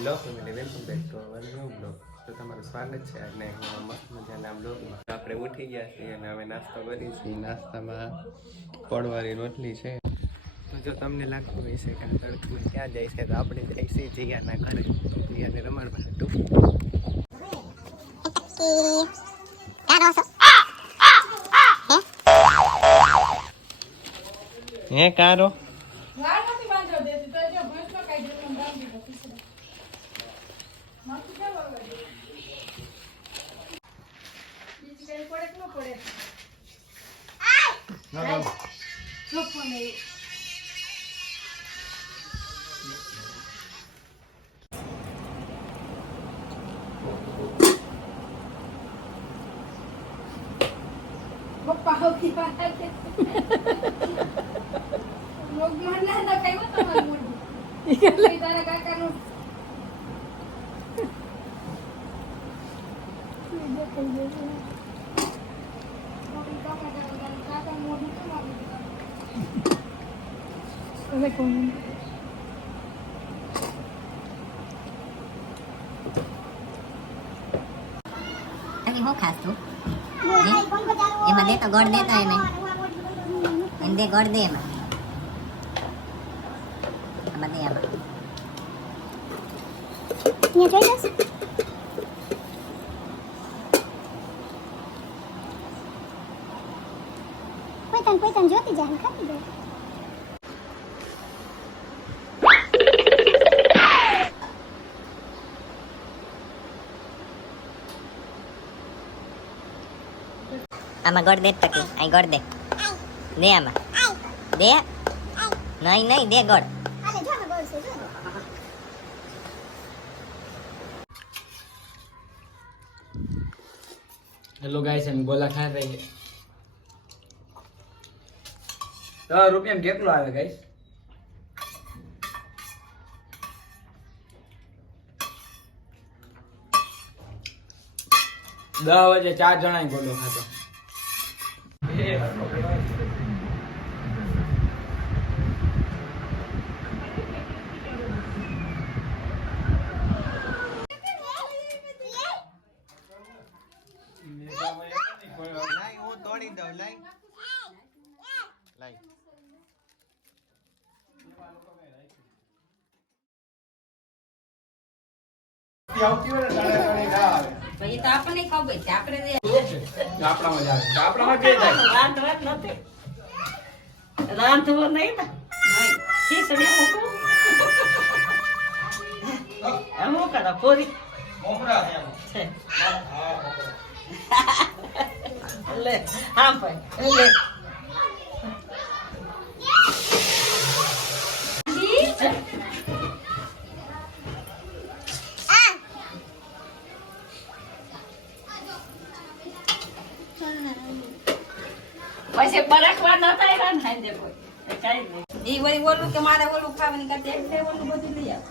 Hello family, welcome back to our new blog. તો તમારું સ્વાગત છે આજના એક મસ્ત મજાના બ્લોગમાં. આપણે ઉઠી ગયા છીએ અને હવે નાસ્તો કરીએ છીએ. નાસ્તામાં પડવાળી રોટલી છે. તો જો તમને લાગતું હોય છે કે આ તડકું ક્યાં જાય છે, તો આપણે જાય છીએ જીયાના ઘરે. જીયાને રમાડવા હતું. હે કારો પપ્પા હોકી વાળા છે લોક મનના ના કઈ તો માર મોઢું તારા કાકાનું હું ખાસ તું એમાં દે તો ગોળ દેતો એને દે ગોળ દે એમાં આમાં દે આમાં જોઈ લઈશ કોઈ તન જોતી જાય ખાતી દે આમાં ગોળ દે ટકી અહીં ગોળ દે દે આમાં દે નહીં નહીં દે ગોળ આલે જો બોલ છે જો हेलो गाइस हम गोला खा रहे हैं तो रुपया કેટલો આવે गाइस 10 વાગે 4 જણા ગોલો ખાતો તોડી દઉં લાઈ લાઈ આવતી હોય ને તારે ના આવે પછી તો આપણને ખબર છે આપણે આપણામાં જ આવે આપણામાં બે જાય રાંધવા નથી રાંધવો નહીં ને નહીં ખીચડી મૂકું એમ કરો પૂરી મોકરા છે લે હા ભાઈ લે પછી બરકવા ન થાય ને ખાઈ દે કોઈ કઈ નહીં એ વળી ઓલું કે મારે ઓલું ખાવાની કરતા એટલે ઓલું બધું લઈ આવ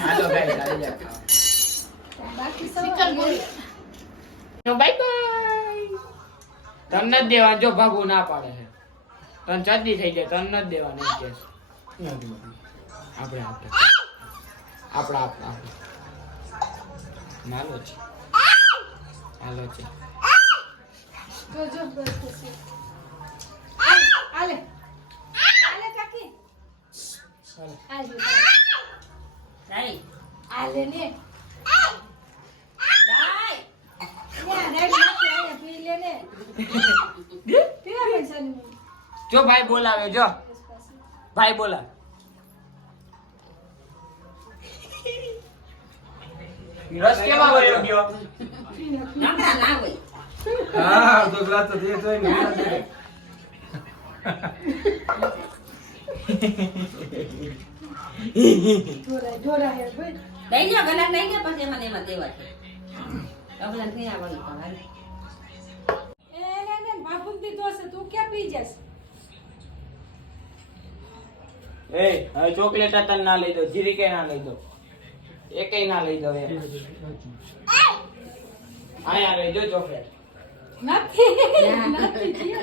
હાલો ગાઈસ આવી જા બાકી સિકલ બોલ તો બાય બાય તન ન દેવા જો ભાગુ ના પાડે છે તન ચડડી થઈ જાય તન ન દેવા નહીં કે આપણે આપણા નાલો છે હાલો છે જો જો બસ આલે આલે કાકી આલે રાઈ આલે ને રાઈ યા રેડ નાખી આલે પી લે ને પીવા પૈસાની જો ભાઈ બોલાવે જો ભાઈ બોલા રસ કેવા વયો ગયો નમરા ના હોય હા તો ગ્લાસ તો દે જોઈ ને ઢોરા હે ભાઈ દઈ લો ગલા દઈ લો પછી એમાં દેવા છે આપણે નહીં આવવાનું તમારે એને બાપુંતી દોસે તું ક્યાં પી જાસ એ હવે ચોકલેટ તન ના લઈ દો જીરી કે ના લઈ દો એકેય ના લઈ દો યાર આયા લઈ દો ચોકલેટ નથી નથી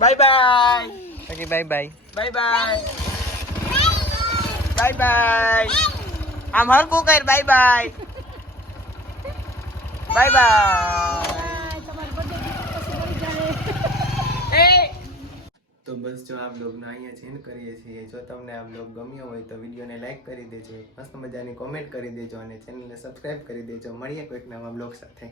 બાય બાય બાકી bye bye. Bye bye bye bye આમ હરકું કર બાય બાય બાય બાય તો બસ જો આ બ્લોગનો અહીંયા જ એન્ડ કરીએ છીએ. જો તમને આ બ્લોગ ગમ્યો હોય તો વિડીયોને લાઈક કરી દેજો, મસ્ત મજાની કોમેન્ટ કરી દેજો અને ચેનલને સબસ્ક્રાઈબ કરી દેજો. મળીએ કોઈક નવા બ્લોગ સાથે.